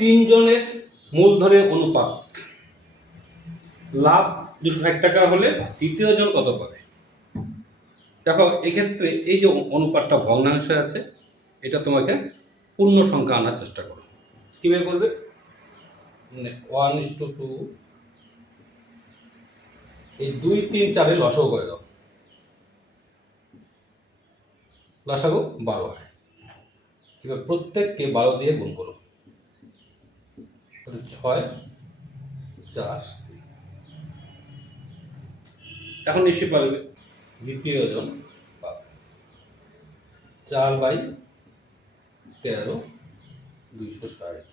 তিনজনের মূলধনের অনুপাত, লাভ 260 টাকা হলে তৃতীয় জন কত পাবে? দেখো এক্ষেত্রে এই যে অনুপাতটা ভগ্নাংশে আছে, এটা তোমাকে পূর্ণ সংখ্যা আনার চেষ্টা করো। কীভাবে করবে? 1:2, এই 2, 3, 4 লসাগু করে দাও। লসাগু 12 হয়। এবার প্রত্যেককে 12 দিয়ে গুণ করো। 6, 4। এখন নিশ্চয়ই পারবে দ্বিতীয় জন পাবে 4/13, 260,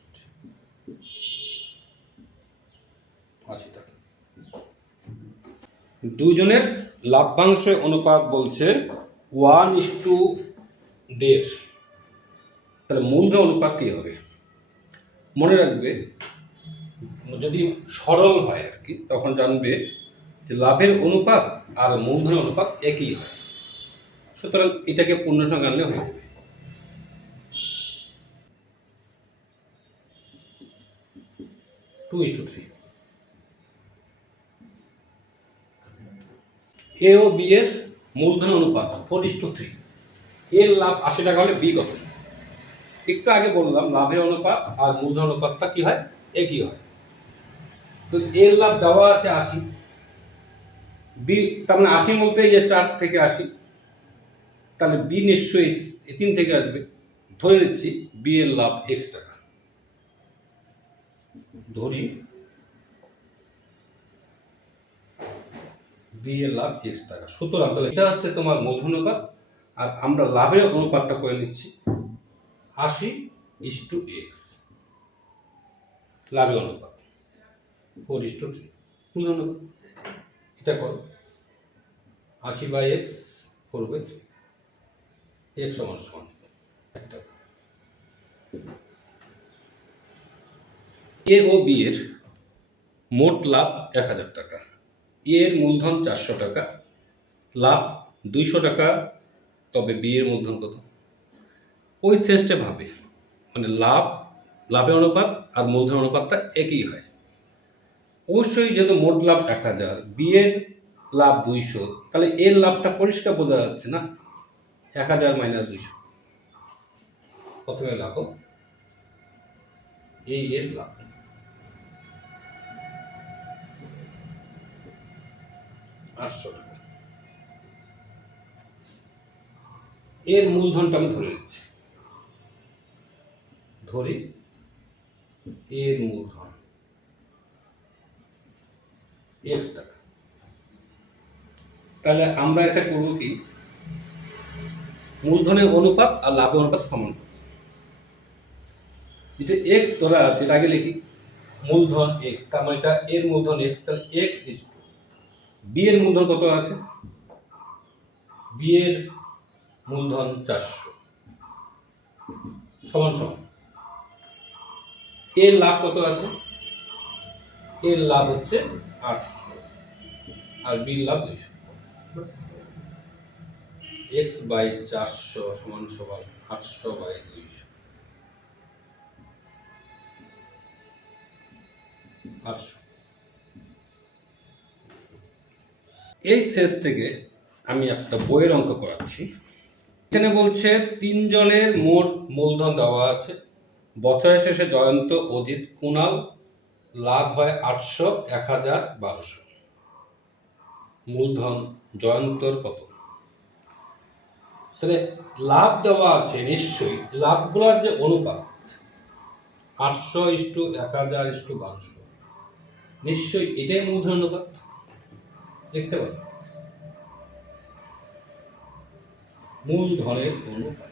80 টাকা। দুজনের লাভ্যাংশের অনুপাত বলছে 1:1.5। তাহলে মূলধন অনুপাত কী হবে? মনে রাখবে, যদি সরল হয় আর কি, তখন জানবে যে লাভের অনুপাত আর মূলধনের অনুপাত একই হয়। সুতরাং এটাকে পূর্ণ সংখ্যা আনলে হয়ে যাবে। এ ও বি এর মূলধন অনুপাত 4:3। এর লাভ 80 টাকা হলে বি কত? একটু আগে বললাম লাভের অনুপাত আর মূলধন অনুপাতটা কি হয়? একই হয়। তো এর লাভ দেওয়া আছে 80, বি তার মানে 80 বলতে এই যে 4 থেকে 80, তাহলে বি নিশ্চয়ই 3 থেকে আসবে। ধরে নিচ্ছি বি এর লাভ x টাকা, ধরি বি এর লাভ x টাকা। সুতরাং তাহলে এটা হচ্ছে তোমার মূলধন অনুপাত, আর আমরা লাভের অনুপাতটা করে নিচ্ছি 80:x। লাভের অনুপাত 4:3 মূলধন অনুপাত। এটা করো 80/x 4/3, x সমান সমান একটা। এ ও বি এর মোট লাভ 1000 টাকা, এর মূলধন 400 টাকা, লাভ 200 টাকা। তবে বি এর মূলধন কত? ওই সিস্টেম ভাবে, মানে লাভের অনুপাত আর মূলধন অনুপাতটা একই হয়। অবশ্যই যেহেতু মোট লাভ 1000, বি এর লাভ 200, তাহলে এর লাভটা পরিষ্কার বোঝা যাচ্ছে না? 1000 - 200। প্রথমে লাভ এই এর লাভ 800 টাকা। এর মূলধনটা আমি ধরে নিচ্ছি, ধরি এর মূলধন x টাকা। তাহলে আমরা এটা করব কি, মূলধনের অনুপাত আর লাভের অনুপাত সমান। যেটা x ধরা আছে এটা আগে লিখি, মূলধন x, তার মানে এটা এর মূলধন x, তাহলে x ইজ টু বি এর মূলধন কত আছে? বি এর মূলধন 400 সমান সমান এর লাভ কত আছে? এর লাভ হচ্ছে 800 আর বি লাভ 200। x/400 সমান সমান 800/200। 800। এই শেষ থেকে আমি একটা বইয়ের অঙ্ক করাচ্ছি। এখানে বলছে তিনজনের মোট মূলধন দেওয়া আছে, বছরের শেষে জয়ন্ত, অজিত, কুণাল লাভ হয় 800, 1000, 1200। মূলধন জয়ন্তর কত? তাহলে লাভ দেওয়া আছে, নিশ্চয়ই লাভগুলোর যে অনুপাত 800:1000:1200, নিশ্চয়ই এটাই মূলধন অনুপাত। দেখতে পাবো মূলধনের অনুপাত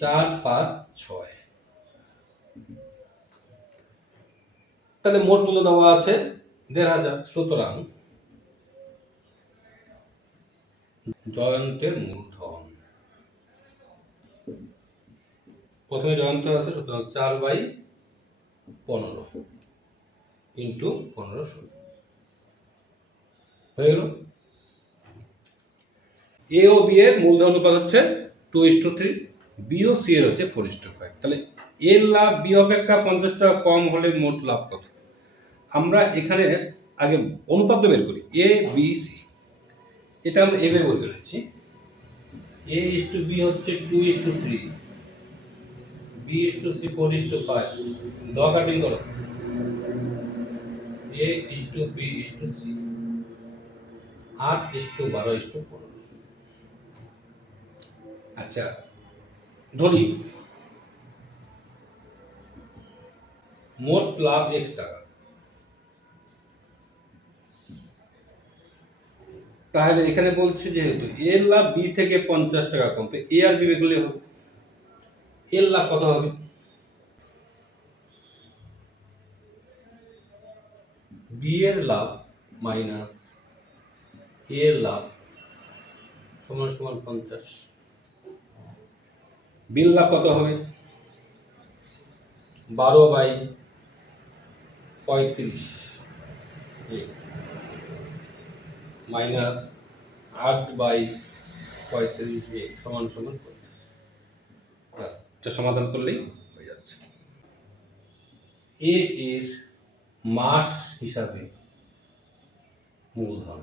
4, 5, 6। তাহলে মোট মূল্য দেওয়া আছে 1500। সুতরাং জয়ন্তের মূলধন, প্রথমে জয়ন্ত আছে, সুতরাং 4/15 ইন্টু 1500 হয়ে গেল। এ ও বি এর মূলধন অনুপাত হচ্ছে 2:3, বি ও সি এর হচ্ছে 4:5। তাহলে এর লাভ বি অপেক্ষা 50 টাকা কম হলে মোট লাভ কত? আমরা এখানে আগে অনুপাত বের করি, এ বি সি। এটা আমরা এভাবে বের করেছি, এ ইস টু বি হচ্ছে 2:3, B is to C 4:5। The cutting করো, A is to B is to C 8:12:15। আচ্ছা, ধরি মোট লাভ এক্স টাকা, তাহলে এখানে বলছে যেহেতু এর লাভ বি থেকে 50 টাকা কম, তো এ আর বি বের করলে হবে। এর লাভ কত হবে? বি এর লাভ মাইনাস এ এর লাভ সমান সমান 50। বির লাভ কত হবে? 12/35 এক্স মাইনাস 8/35 এক্স সমান সমান 50। ব্যাস, এটা সমাধান করলেই হয়ে যাচ্ছে। এ এর মাস হিসাবে মূলধন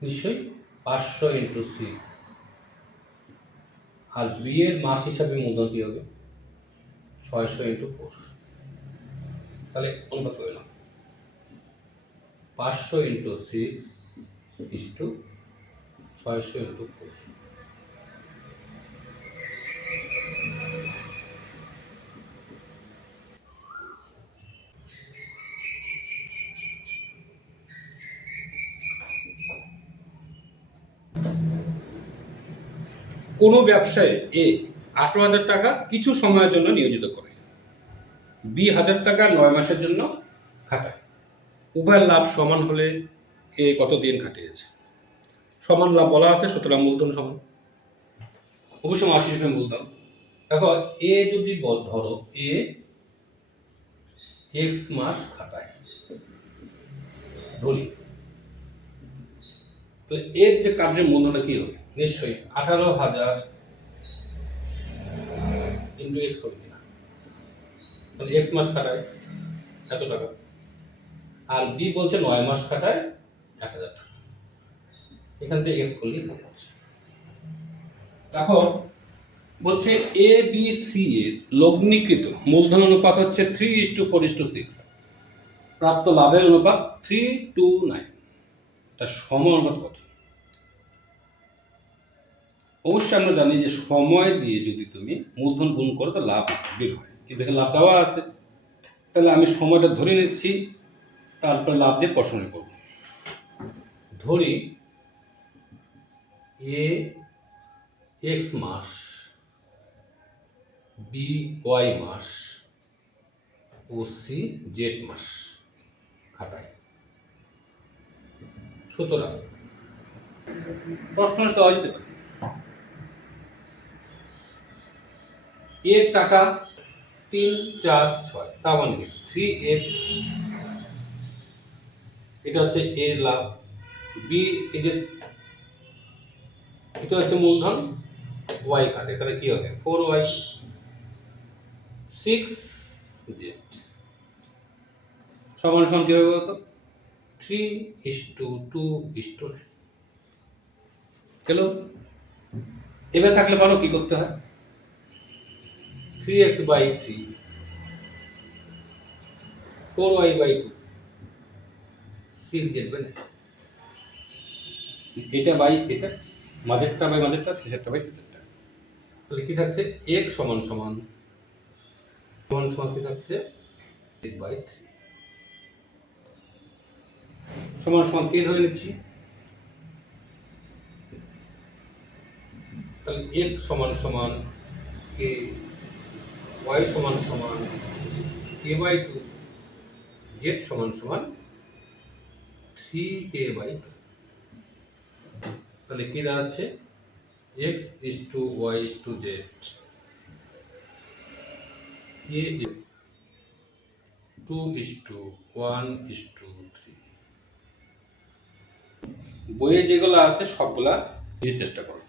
নিশ্চয়ই 500 × 6, আর বি এর মাস হিসাবে মূলধন কি হবে? 600 × 4। তাহলে অনুপাত করে নাও, 500 × 6 = 600 × 4। কোনো ব্যবসায়ে এ 18,000 টাকা কিছু সময়ের জন্য নিয়োজিত করে, বি 1000 টাকা 9 মাসের জন্য খাটায়। উভয়ের লাভ সমান হলে এ কত দিন খাটিয়েছে? সমান লাভ বলা আছে, সুতরাং মূলধন সমান, অবশ্যই মাস হিসেবে মূলধন। দেখো, এ যদি ধরো এ এক্স মাস খাটায়, ধরি, তাহলে এর যে কার্যের মূলধনটা কি হবে? নিশ্চয়ই 18,000 × এক্স হবে কিনা? তাহলে এক্স মাস খাটায় এত টাকা, আর বি বলছে 9 মাস খাটায় 1000 টাকা। এখান থেকে এক্স করলেই হয়ে যাচ্ছে। দেখো, বলছে এ বি সি এর লগ্নিকৃত মূলধন অনুপাত হচ্ছে 3:4:6, প্রাপ্ত লাভের অনুপাত 3:9। তার সময় অনুপাত কত? অবশ্যই আমরা জানি যে সময় দিয়ে যদি তুমি মূলধন গুণ করো তো লাভ বের হয়, কিন্তু এখানে লাভ দেওয়া আছে, তাহলে আমি সময়টা ধরে নিচ্ছি, তারপরে লাভ দিয়ে প্রশ্ন করব। ধরি এ এক্স মাস, বি ওয়াই মাস ও সি জেড মাস খাটায়। সুতরাং প্রশ্ন দেওয়া যেতে পারে, এর টাকা 3, 4, 6, তার মানে 3x, এটা হচ্ছে এর লাভ। বি এই যে এটা হচ্ছে মূলধন, ওয়াই খাটে, তাহলে কি হবে? 4y 6z সমান সমান কি হবে বলতো? 3:2:9। চলো, এবার থাকলে পারো কি করতে হয়? 3x/3, 4y/2, 6z বাই, এটা বাই এটা, মাঝেরটা বাই মাঝেরটা, শেষেরটা বাই শেষেরটা। তাহলে কি থাকছে? x সমান সমান কি থাকছে? 8/3 সমান সমান কি ধরে নিচ্ছি? তাহলে x সমান সমান k, y সমান সমান k/2, z সমান সমান 3k/2। তাহলে কি দাঁড়াচ্ছে? x y z, k 2:1:3। বইয়ে যেগুলো আছে সবগুলা দিয়ে চেষ্টা করো।